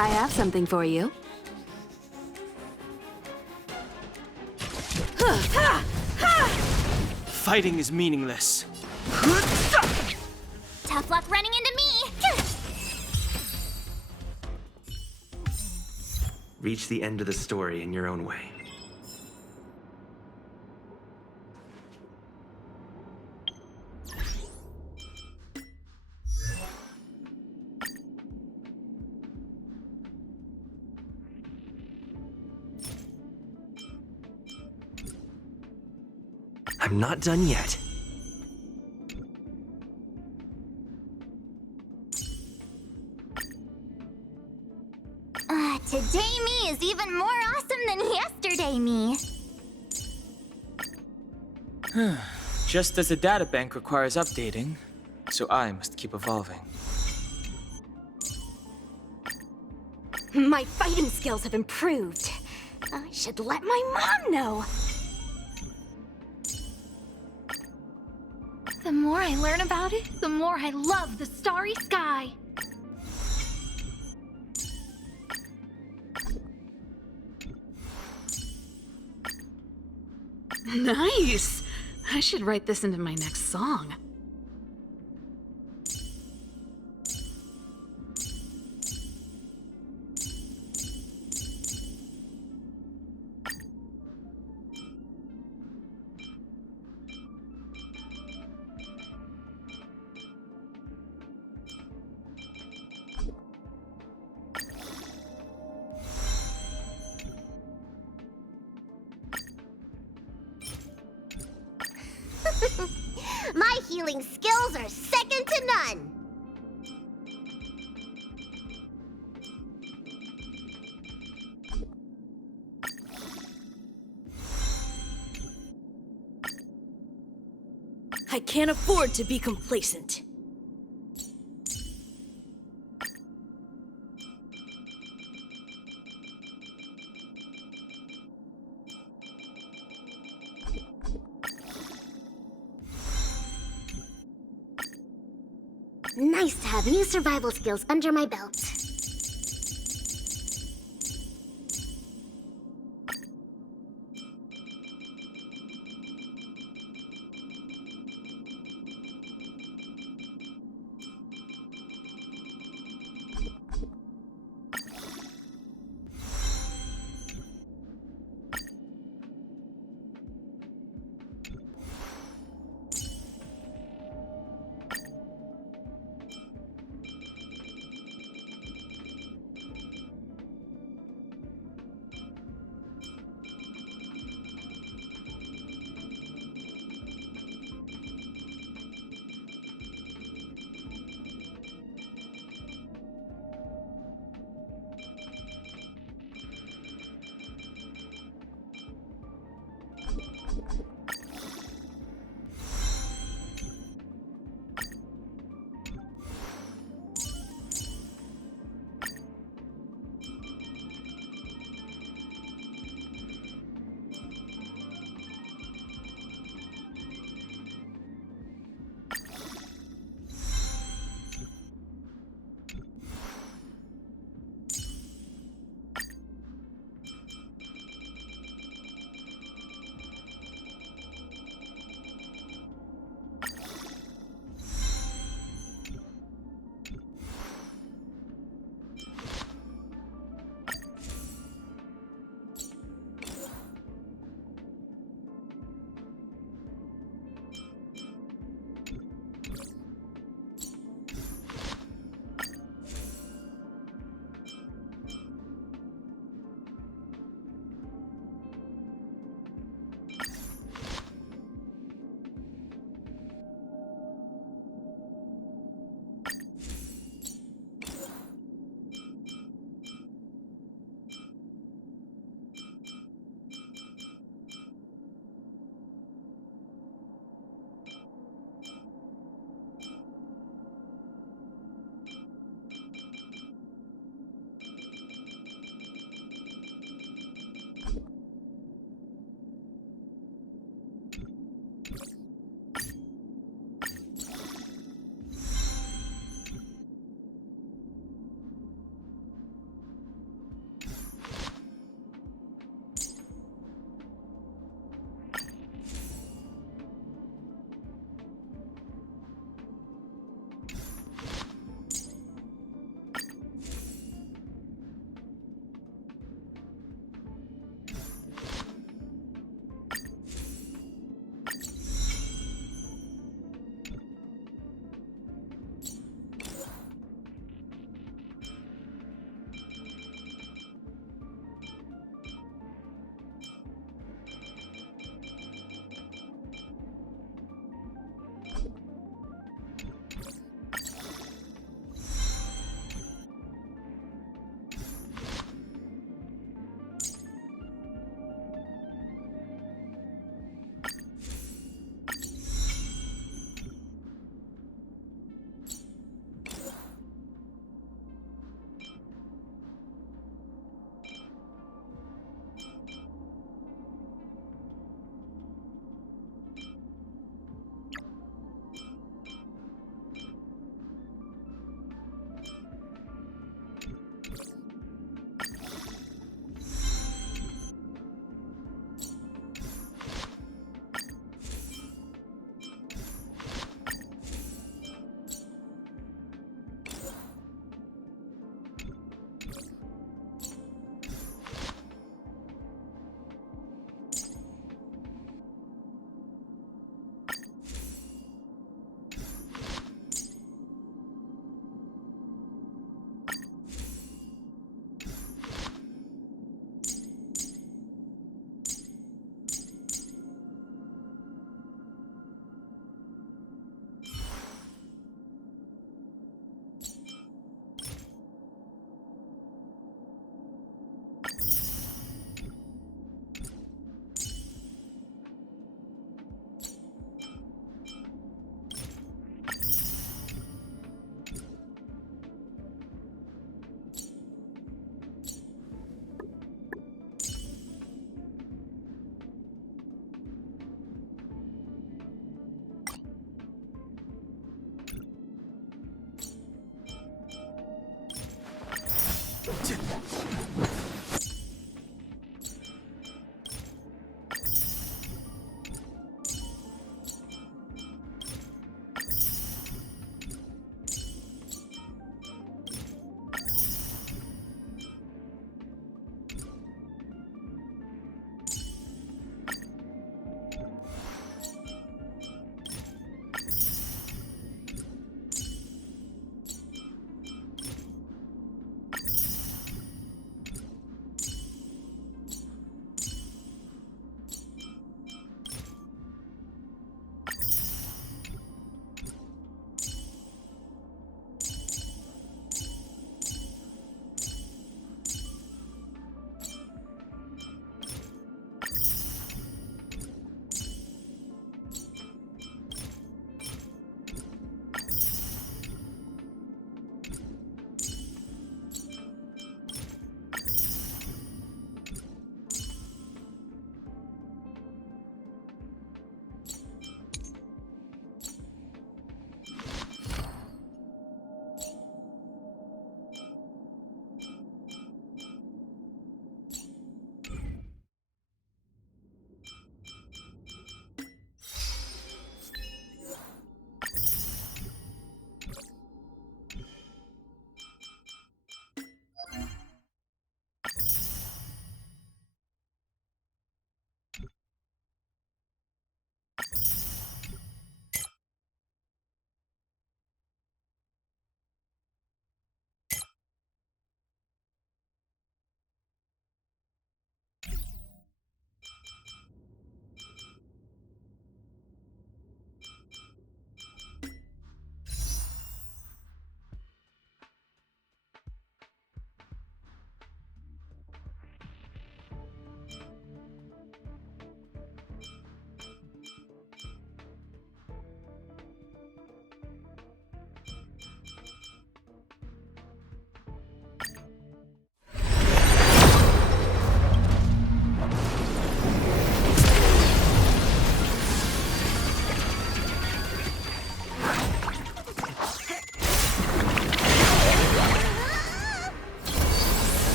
I have something for you. Fighting is meaningless. Tough luck running into me! Reach the end of the story in your own way. I'm not done yet. Today me is even more awesome than yesterday me. Just as the databank requires updating, so I must keep evolving. My fighting skills have improved. I should let my mom know. The more I learn about it, the more I love the starry sky. Nice! I should write this into my next song. My healing skills are second to none. I can't afford to be complacent. Nice to have new survival skills under my belt.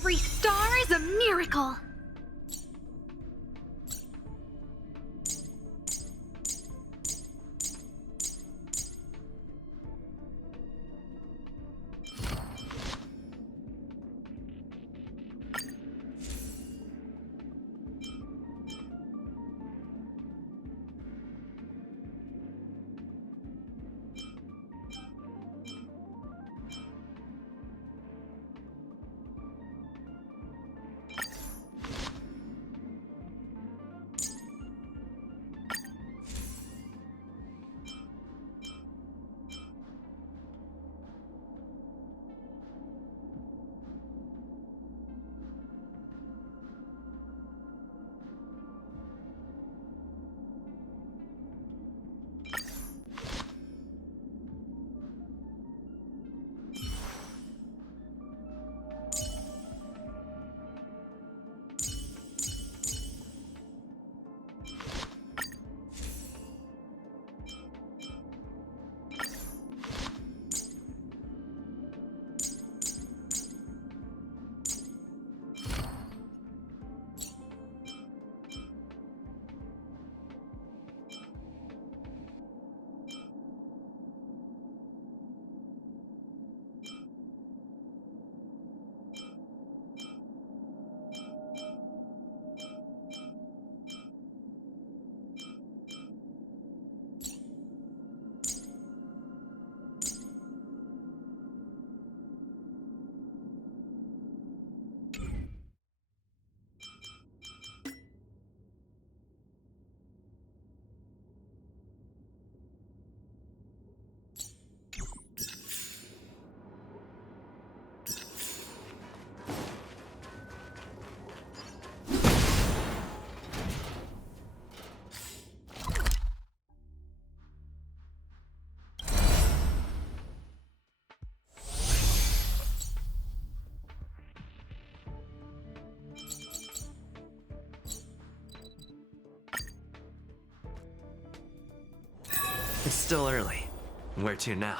Every star is a miracle. It's still early. Where to now?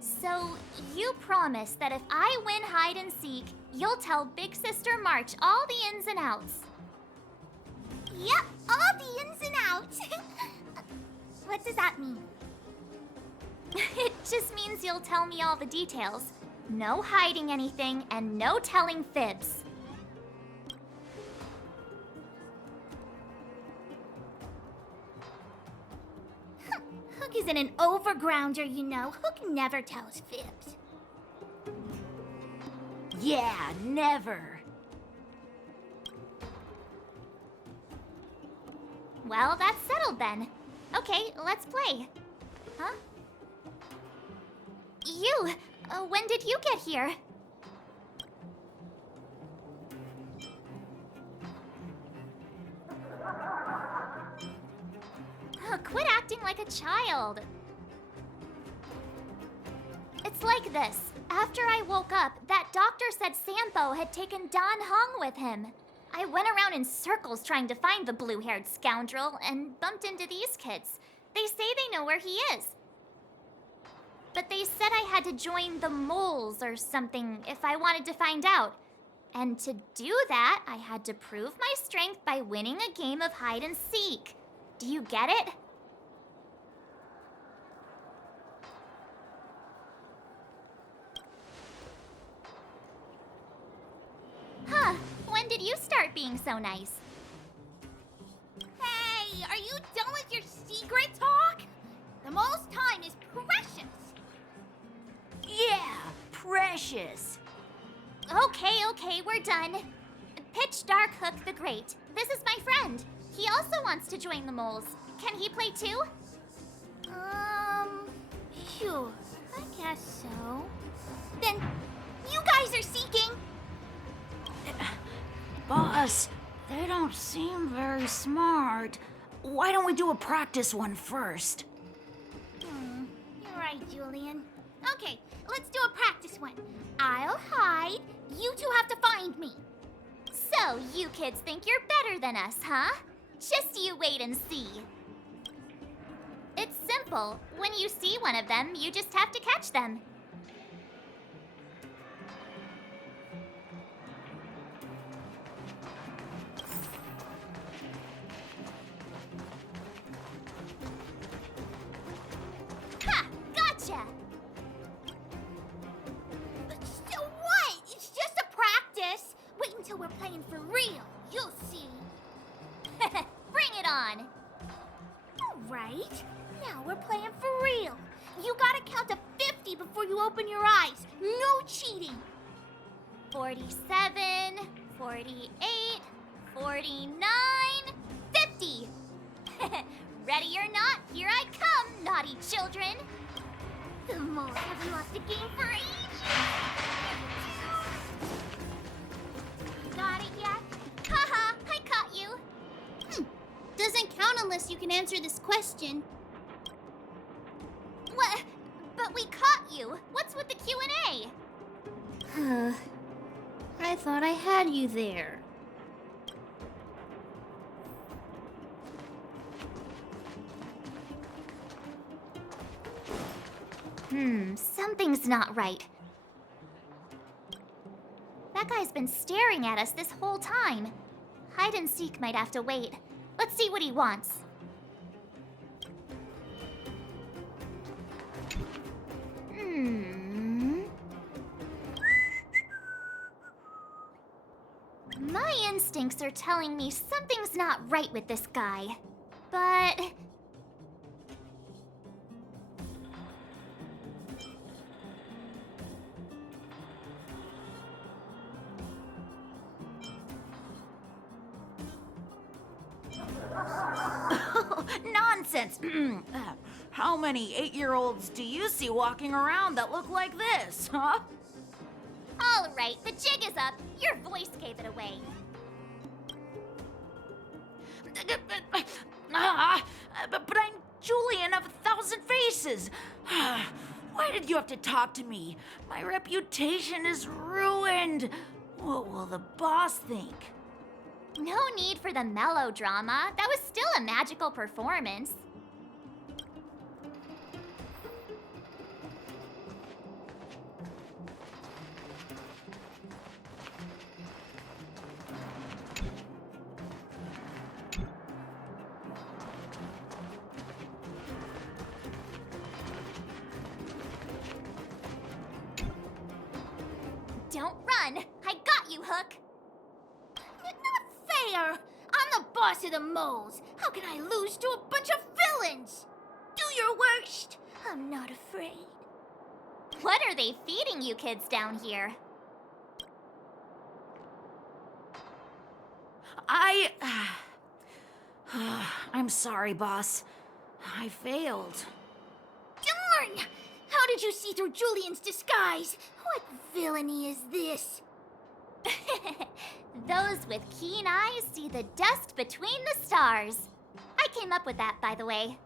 So, you promise that if I win hide and seek, you'll tell Big Sister March all the ins and outs. Yep, all the ins and outs. What does that mean? It just means you'll tell me all the details. No hiding anything and no telling fibs. Hook isn't an overgrounder, you know. Hook never tells fibs. Yeah, never. Well, that's settled then. Okay, let's play. Huh? You! When did you get here? Quit acting like a child. It's like this. After I woke up, that doctor said Sampo had taken Don Hong with him. I went around in circles trying to find the blue-haired scoundrel and bumped into these kids. They say they know where he is. But they said I had to join the moles or something if I wanted to find out. And to do that, I had to prove my strength by winning a game of hide and seek. Do you get it? Huh, when did you start being so nice? Hey, are you done with your secret talk? The most time is precious. Yeah, precious. Okay, we're done. Pitch Dark Hook the Great. This is my friend. He also wants to join the moles. Can he play too? Sure. I guess so. Then, you guys are seeking. Boss, they don't seem very smart. Why don't we do a practice one first? You're right, Julian. Okay, let's do a practice one. I'll hide. You two have to find me. So, you kids think you're better than us, huh? Just you wait and see. It's simple. When you see one of them, you just have to catch them. Ha! Gotcha! So what? It's just a practice. Wait until we're playing for real. You'll see. Bring it on! All right. Now we're playing for real. You gotta count to 50 before you open your eyes. No cheating. 47, 48, 49, 50! Ready or not, here I come, naughty children! The moles haven't lost a game for ages. Got it yet? Haha, I caught you! Doesn't count unless you can answer this question. What? But we caught you! What's with the Q&A? I thought I had you there. Something's not right. That guy's been staring at us this whole time. Hide and seek might have to wait. Let's see what he wants. My instincts are telling me something's not right with this guy. But... Nonsense! How many 8-year-olds do you see walking around that look like this, huh? All right, the jig is up. Your voice gave it away. But I'm Julian of 1,000 Faces. Why did you have to talk to me? My reputation is ruined. What will the boss think? No need for the melodrama. That was still a magical performance. Don't run! I got you, Hook! Not fair! I'm the boss of the moles. How can I lose to a bunch of villains? Do your worst. I'm not afraid. What are they feeding you kids down here? I'm sorry, boss. I failed. Darn! How did you see through Julian's disguise? What villainy is this? Those with keen eyes see the dust between the stars. I came up with that, by the way.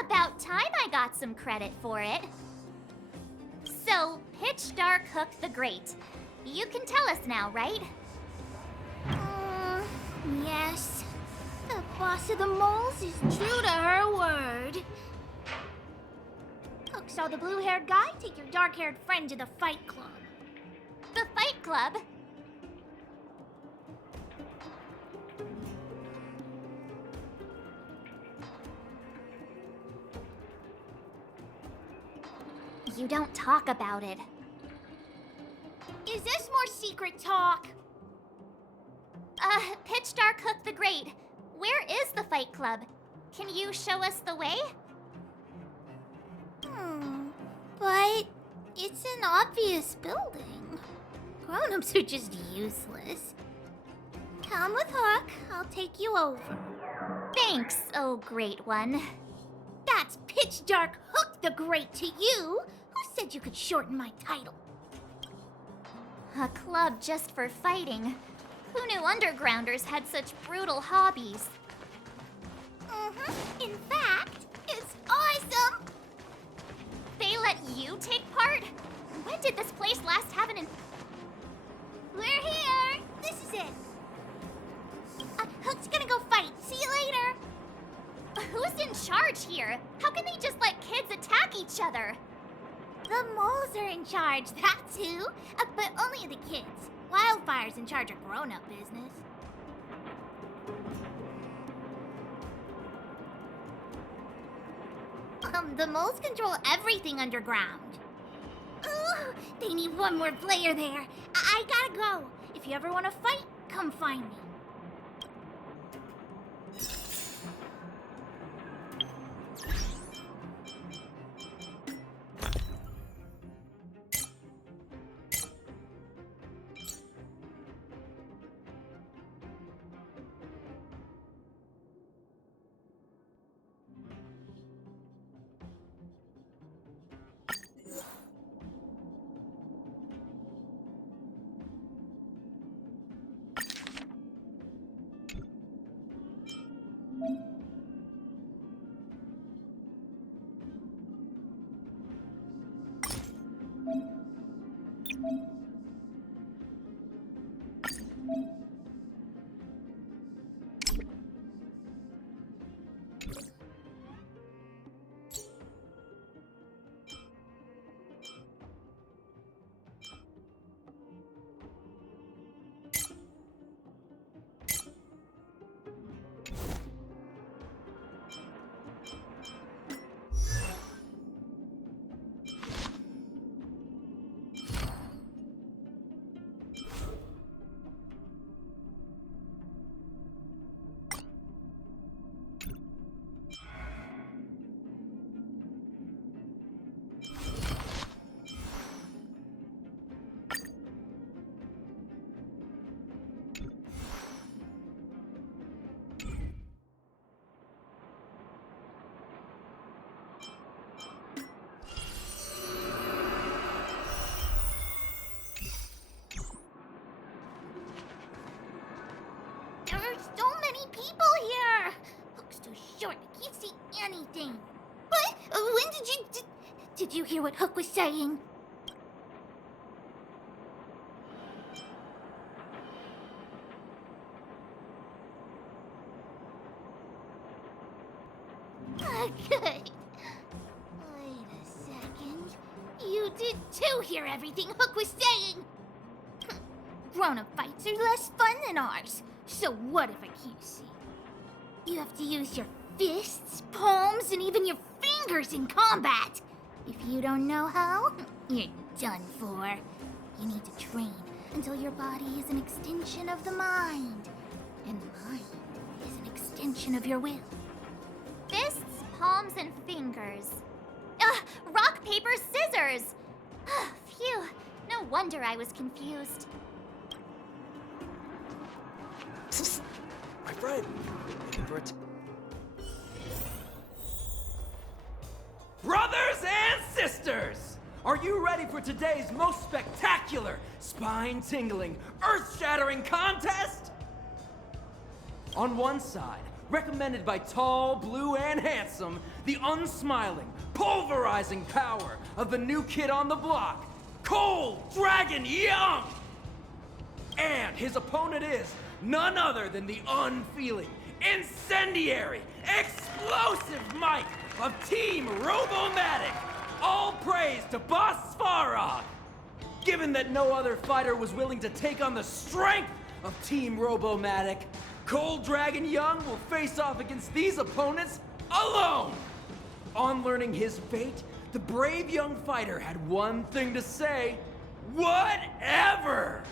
About time I got some credit for it. So, Pitch Dark Hook the Great. You can tell us now, right? Yes. The boss of the moles is true to her word. Hook saw the blue-haired guy take your dark-haired friend to the fight club. The Fight Club? You don't talk about it. Is this more secret talk? Pitch Dark Hook the Great. Where is the Fight Club? Can you show us the way? But it's an obvious building. Grown-ups are just useless. Come with Hook. I'll take you over. Thanks, oh great one. That's Pitch Dark Hook the Great to you. Who said you could shorten my title? A club just for fighting. Who knew undergrounders had such brutal let you take part? When did this place last have an We're here! This is it. Hook's gonna go fight. See you later. Who's in charge here? How can they just let kids attack each other? The moles are in charge, that's who. But only the kids. Wildfire's in charge of grown-up business. The moles control everything underground. Ooh, they need one more player there. I gotta go. If you ever want to fight, come find me. There are so many people here! Hook's too short, I can't see anything. What? When did you... Did you hear what Hook was saying? Good. Wait a second. You did too hear everything Hook was saying! Grown-up fights are less fun than ours. So what if I can't see? You have to use your fists, palms, and even your fingers in combat. If you don't know how, you're done for. You need to train until your body is an extension of the mind. And the mind is an extension of your will. Fists, palms, and fingers. Rock, paper, scissors! Phew, no wonder I was confused. My friend. Looking for it. Brothers and sisters! Are you ready for today's most spectacular, spine-tingling, earth-shattering contest? On one side, recommended by tall, blue, and handsome, the unsmiling, pulverizing power of the new kid on the block, Cold Dragon Young! And his opponent is none other than the unfeeling, incendiary, explosive might of Team Robomatic. All praise to Boss Svarog. Given that no other fighter was willing to take on the strength of Team Robomatic, Cold Dragon Young will face off against these opponents alone. On learning his fate, the brave young fighter had one thing to say: whatever!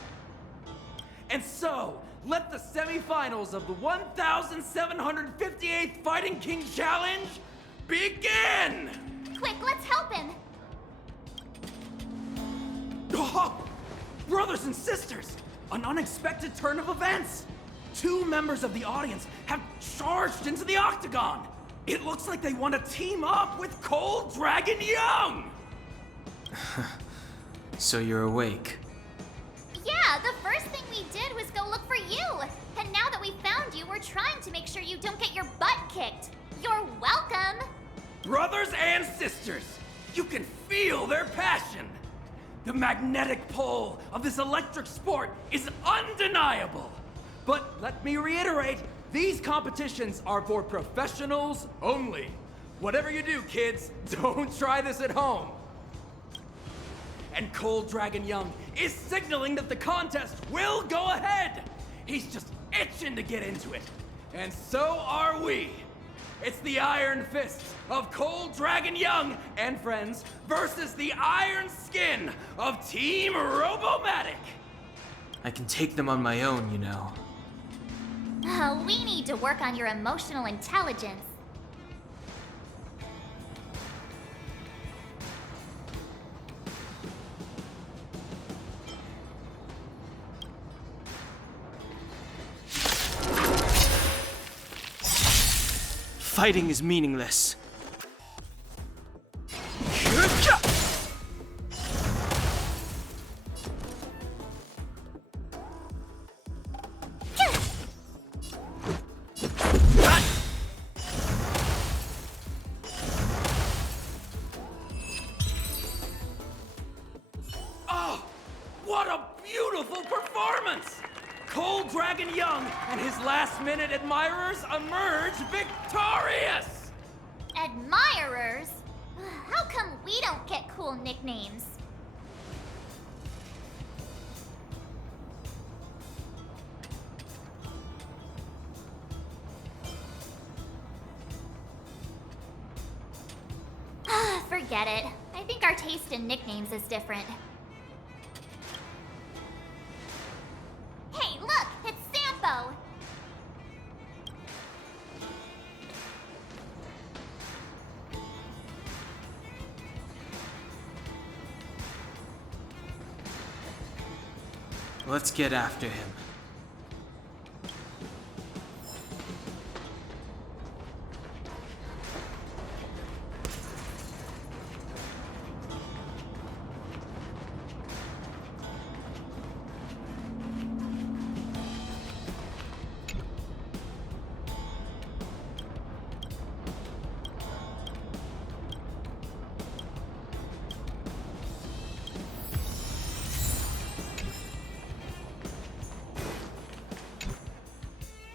And so, let the semifinals of the 1758th Fighting King Challenge begin! Quick, let's help him! Oh, brothers and sisters, an unexpected turn of events! Two members of the audience have charged into the octagon! It looks like they want to team up with Cold Dragon Young! So you're awake. Yeah, the first thing we did was go look for you! And now that we found you, we're trying to make sure you don't get your butt kicked. You're welcome! Brothers and sisters, You can feel their passion. The magnetic pull of this electric sport is undeniable. But let me reiterate, these competitions are for professionals only. Whatever you do, kids, don't try this at home. And Cold Dragon Young is signaling that the contest will go ahead. He's just itching to get into it. And so are we. It's the Iron Fists of Cold Dragon Young and friends versus the Iron Skin of Team Robomatic. I can take them on my own, you know. We need to work on your emotional intelligence. Fighting is meaningless. Oh, what a beautiful performance! Cold Dragon Young and his last-minute admirers emerge victorious! Admirers? How come we don't get cool nicknames? Forget it. I think our taste in nicknames is different. Hey, look! It's Sampo! Let's get after him.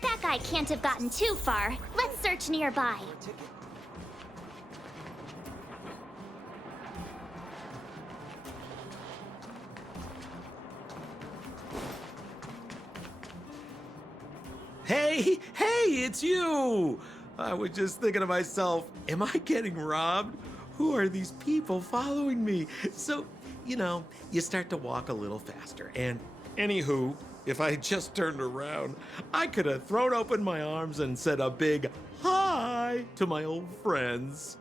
That guy can't have gotten too far. Let's search nearby. Hey, it's you! I was just thinking to myself, am I getting robbed? Who are these people following me? So, you start to walk a little faster. And anywho, if I had just turned around, I could have thrown open my arms and said a big hi to my old friends.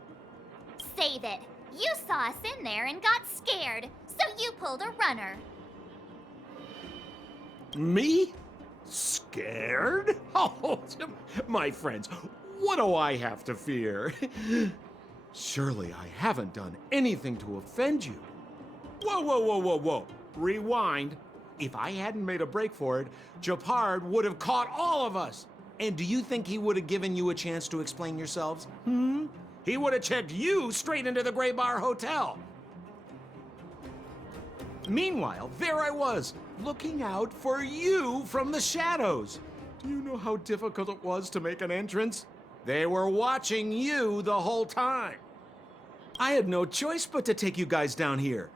Save it. You saw us in there and got scared, so you pulled a runner. Me? Scared? Oh, my friends, what do I have to fear? Surely I haven't done anything to offend you. Whoa. Rewind. If I hadn't made a break for it, Japard would have caught all of us. And do you think he would have given you a chance to explain yourselves? He would have checked you straight into the Gray Bar Hotel. Meanwhile, there I was, looking out for you from the shadows. Do you know how difficult it was to make an entrance? They were watching you the whole time. I had no choice but to take you guys down here.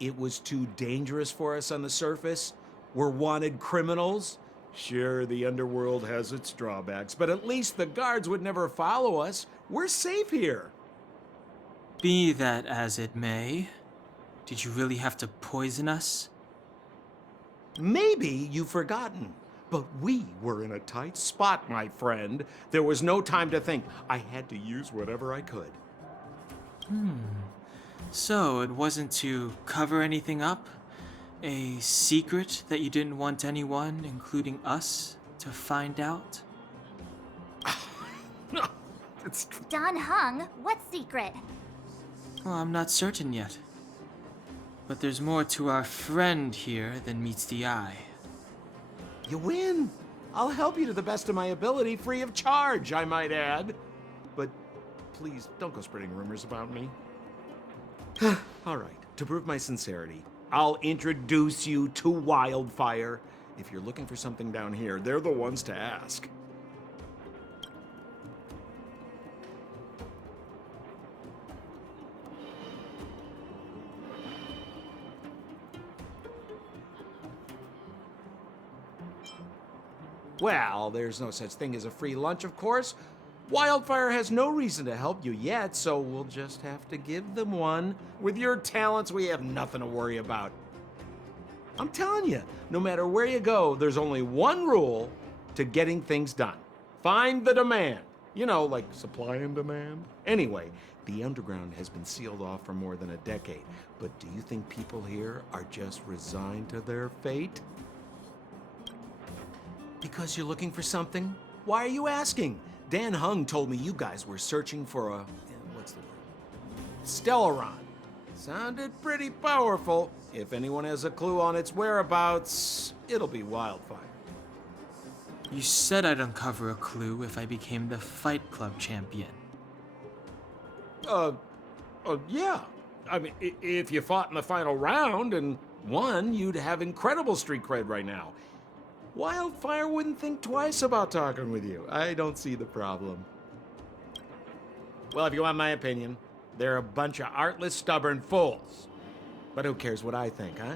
It was too dangerous for us on the surface. We're wanted criminals. Sure, the underworld has its drawbacks, but at least the guards would never follow us. We're safe here. Be that as it may, did you really have to poison us? Maybe you've forgotten, but we were in a tight spot, my friend. There was no time to think. I had to use whatever I could. So it wasn't to cover anything up? A secret that you didn't want anyone, including us, to find out? No, it's... Don Hung, what secret? Well, I'm not certain yet. But there's more to our friend here than meets the eye. You win. I'll help you to the best of my ability, free of charge, I might add. But please, don't go spreading rumors about me. All right, to prove my sincerity, I'll introduce you to Wildfire. If you're looking for something down here, they're the ones to ask. Well, there's no such thing as a free lunch, of course. Wildfire has no reason to help you yet, so we'll just have to give them one. With your talents, we have nothing to worry about. I'm telling you, no matter where you go, there's only one rule to getting things done. Find the demand. You know, like supply and demand. Anyway, the underground has been sealed off for more than a decade. But do you think people here are just resigned to their fate? Because you're looking for something? Why are you asking? Dan Hung told me you guys were searching for a... what's the word? Stellaron. Sounded pretty powerful. If anyone has a clue on its whereabouts, it'll be Wildfire. You said I'd uncover a clue if I became the Fight Club champion. Yeah. I mean, if you fought in the final round and won, you'd have incredible street cred right now. Wildfire wouldn't think twice about talking with you. I don't see the problem. Well, if you want my opinion, they're a bunch of artless, stubborn fools. But who cares what I think, huh?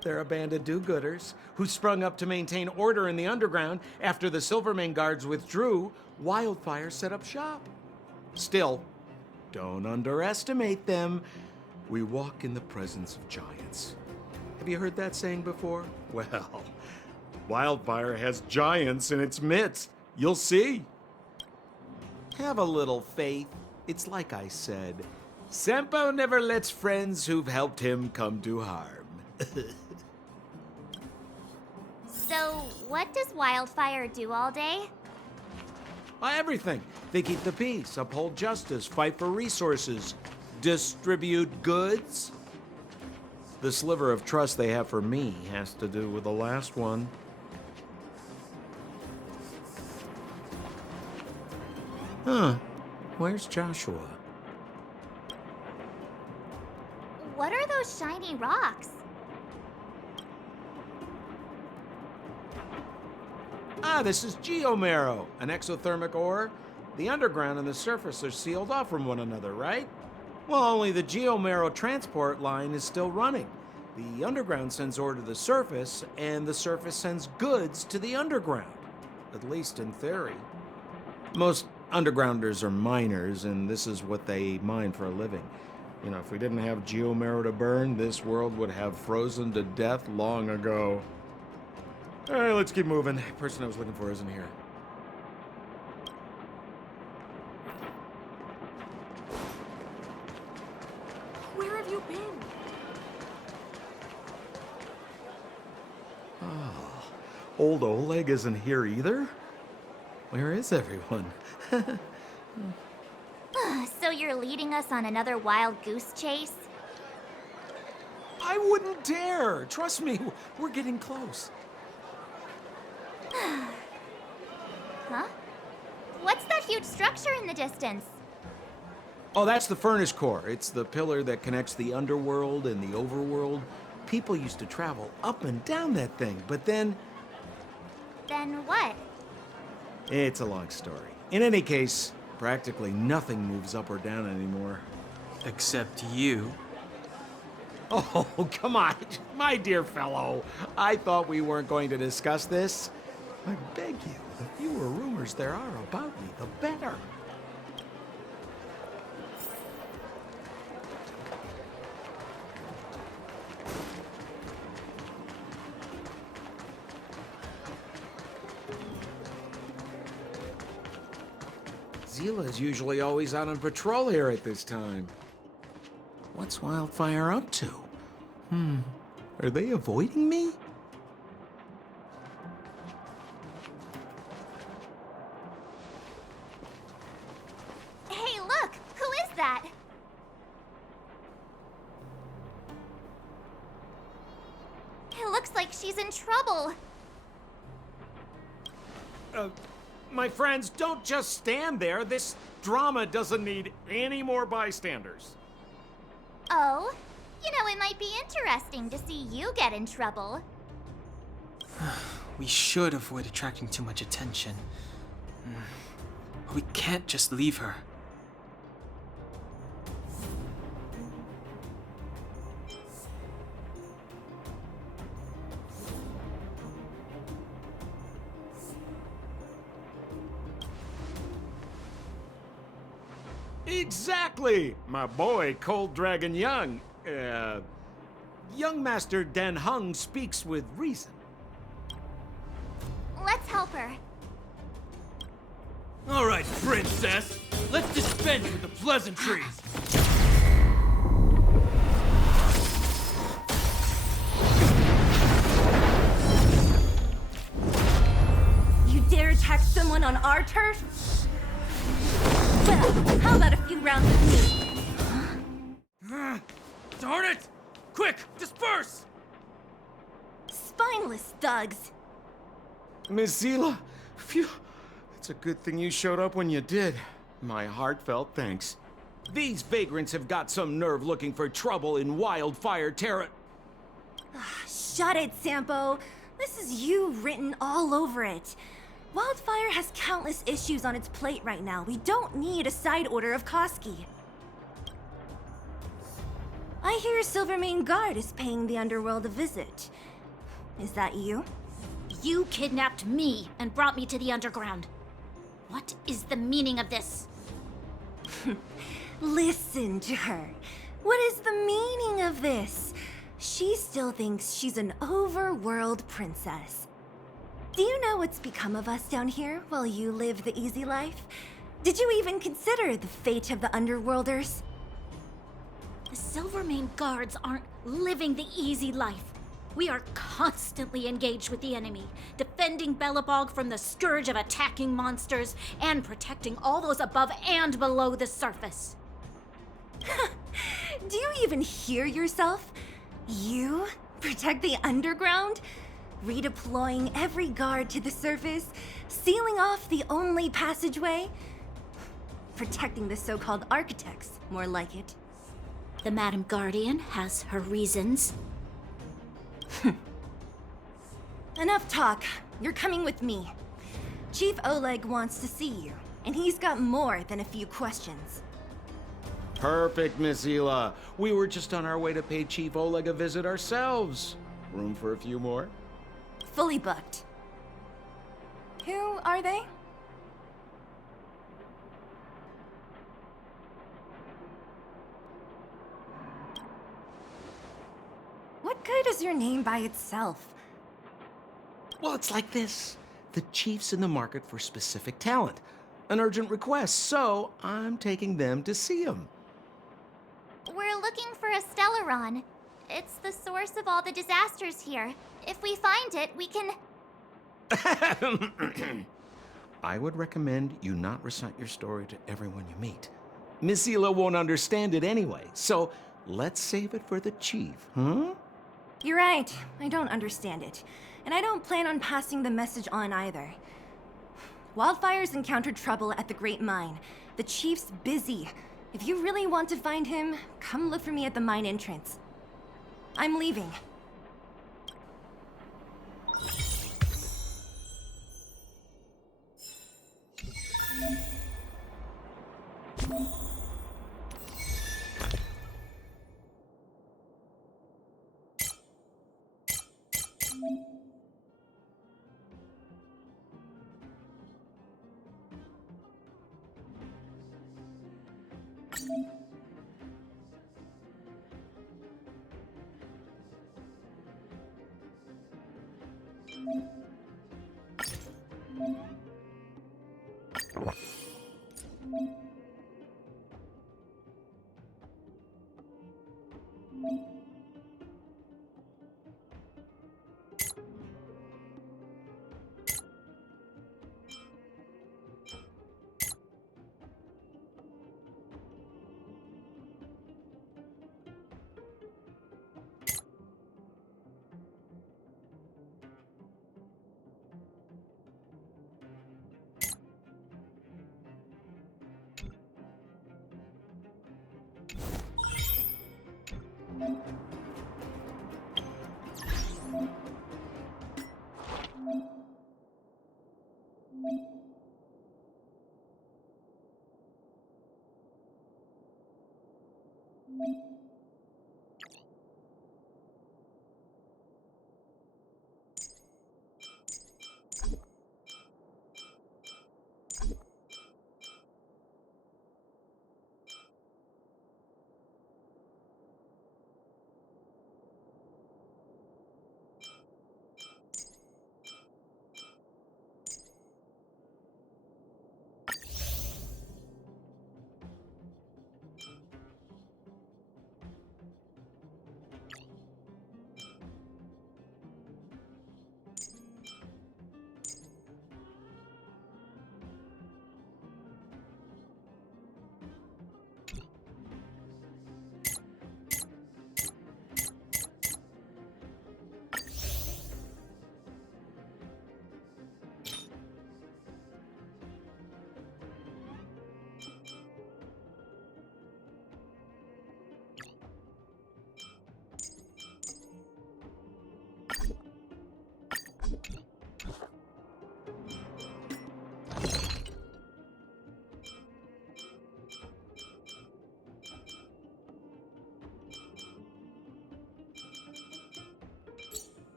They're a band of do-gooders who sprung up to maintain order in the underground after the Silvermane guards withdrew. Wildfire set up shop. Still, don't underestimate them. We walk in the presence of giants. Have you heard that saying before? Well, Wildfire has giants in its midst. You'll see. Have a little faith. It's like I said, Sampo never lets friends who've helped him come to harm. So, what does Wildfire do all day? Everything. They keep the peace, uphold justice, fight for resources, distribute goods. The sliver of trust they have for me has to do with the last one. Huh. Where's Joshua? What are those shiny rocks? This is geomarrow, an exothermic ore. The underground and the surface are sealed off from one another, right? Well, only the geomarrow transport line is still running. The underground sends ore to the surface, and the surface sends goods to the underground. At least in theory. Most undergrounders are miners, and this is what they mine for a living. You know, if we didn't have geomarrow to burn, this world would have frozen to death long ago. All right, let's keep moving. The person I was looking for isn't here. Where have you been? Old Oleg isn't here either? Where is everyone? So you're leading us on another wild goose chase? I wouldn't dare. Trust me, we're getting close. Huh? What's that huge structure in the distance? Oh, that's the furnace core. It's the pillar that connects the underworld and the overworld. People used to travel up and down that thing, but then... Then what? It's a long story. In any case, practically nothing moves up or down anymore. Except you. Oh, come on, my dear fellow. I thought we weren't going to discuss this. I beg you, the fewer rumors there are about me, the better. Zila's usually always out on patrol here at this time. What's Wildfire up to? Are they avoiding me? Hey, look! Who is that? It looks like she's in trouble. My friends, don't just stand there. This drama doesn't need any more bystanders. Oh? You know, it might be interesting to see you get in trouble. We should avoid attracting too much attention. But we can't just leave her. Exactly! My boy, Cold Dragon Young. Young Master Dan Heng speaks with reason. Let's help her. All right, princess. Let's dispense with the pleasantries. You dare attack someone on our turf? Well, how about a few rounds with me? Darn it! Quick, disperse! Spineless thugs. Miss Zila, phew. It's a good thing you showed up when you did. My heartfelt thanks. These vagrants have got some nerve looking for trouble in Wildfire Terra. Shut it, Sampo. This is you written all over it. Wildfire has countless issues on its plate right now. We don't need a side order of Koski. I hear Silvermane Guard is paying the underworld a visit. Is that you? You kidnapped me and brought me to the underground. What is the meaning of this? Listen to her. What is the meaning of this? She still thinks she's an overworld princess. Do you know what's become of us down here while you live the easy life? Did you even consider the fate of the underworlders? The Silvermane guards aren't living the easy life. We are constantly engaged with the enemy, defending Belobog from the scourge of attacking monsters and protecting all those above and below the surface. Do you even hear yourself? You protect the underground? Redeploying every guard to the surface? Sealing off the only passageway? Protecting the so-called architects, more like it. The Madam Guardian has her reasons. Enough talk. You're coming with me. Chief Oleg wants to see you, and he's got more than a few questions. Perfect, Miss Zila. We were just on our way to pay Chief Oleg a visit ourselves. Room for a few more? Fully booked. Who are they? What good is your name by itself? Well, it's like this. The chief's in the market for specific talent. An urgent request, so I'm taking them to see him. We're looking for a Stellaron. It's the source of all the disasters here. If we find it, we can... I would recommend you not recite your story to everyone you meet. Miss Zila won't understand it anyway, so let's save it for the chief, huh? You're right. I don't understand it. And I don't plan on passing the message on either. Wildfire's encountered trouble at the Great Mine. The chief's busy. If you really want to find him, come look for me at the mine entrance. I'm leaving.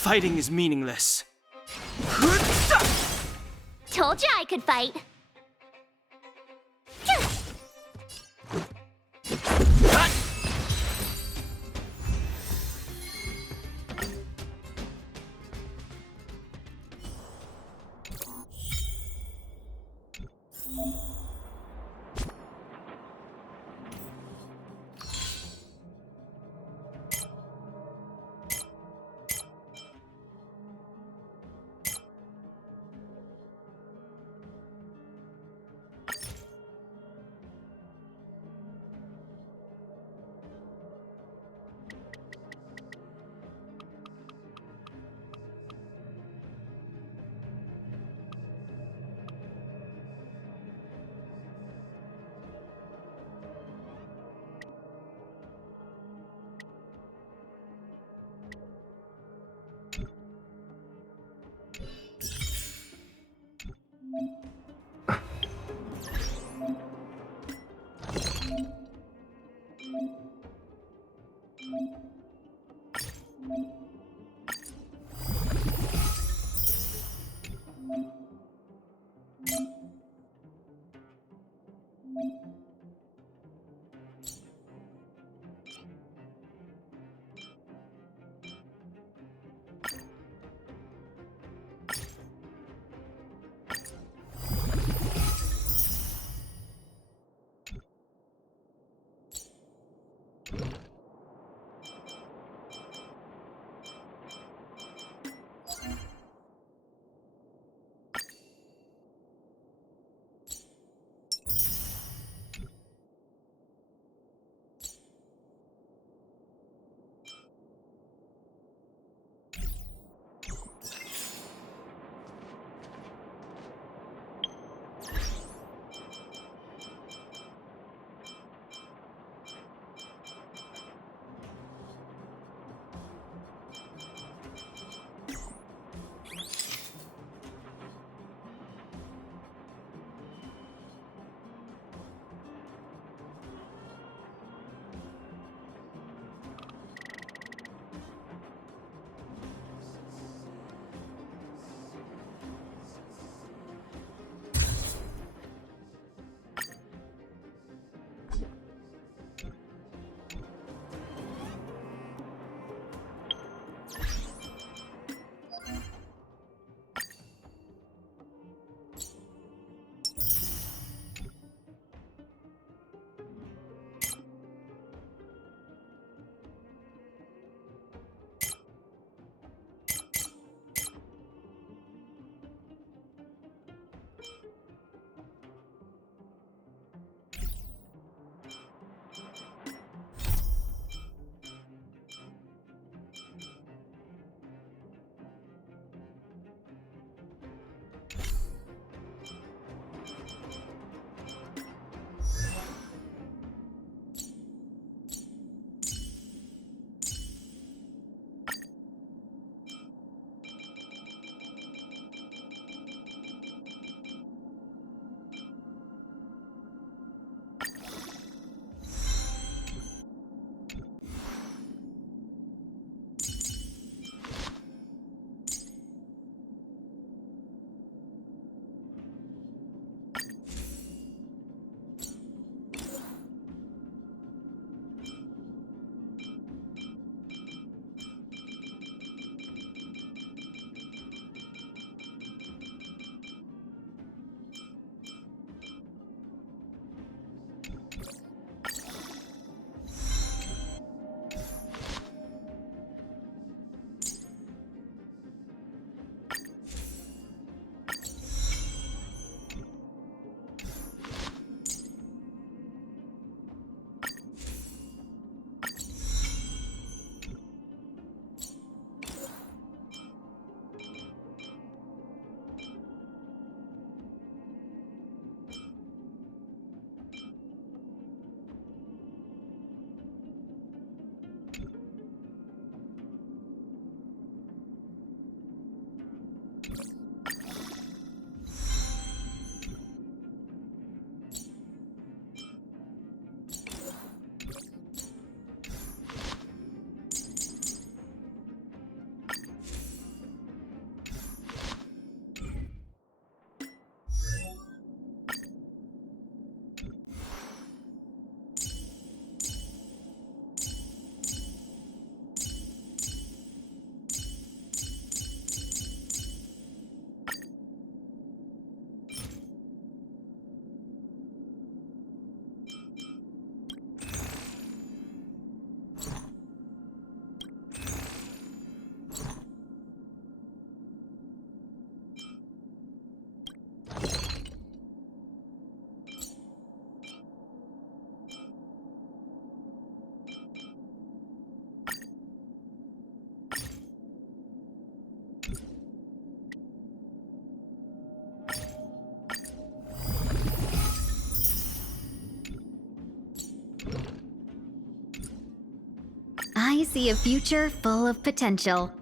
Fighting is meaningless. Told you I could fight. I see a future full of potential.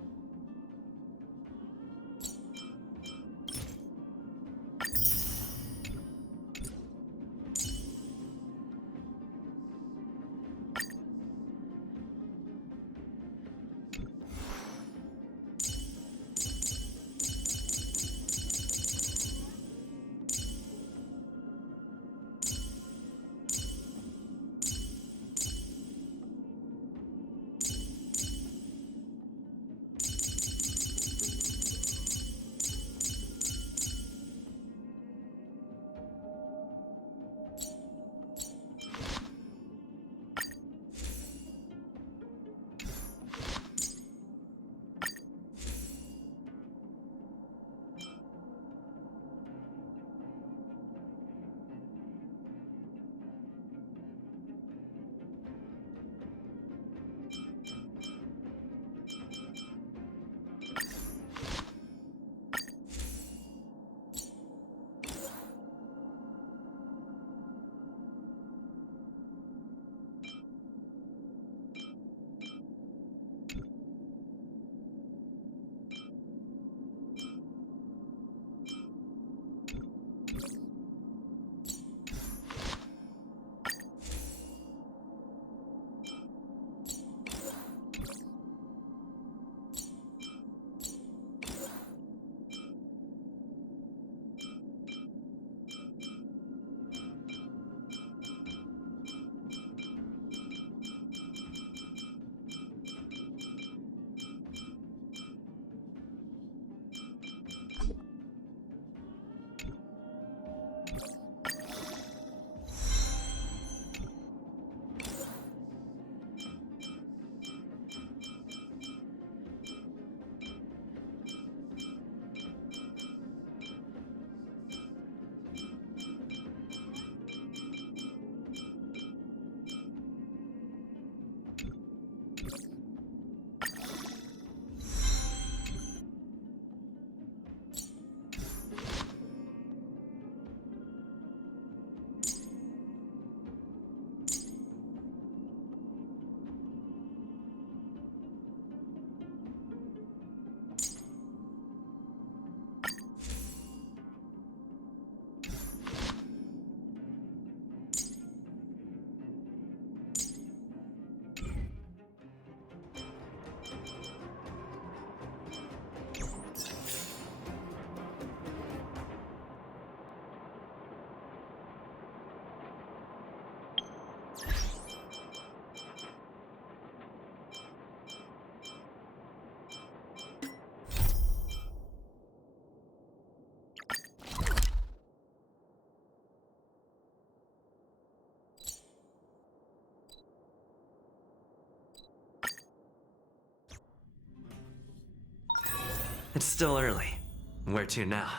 It's still early. Where to now?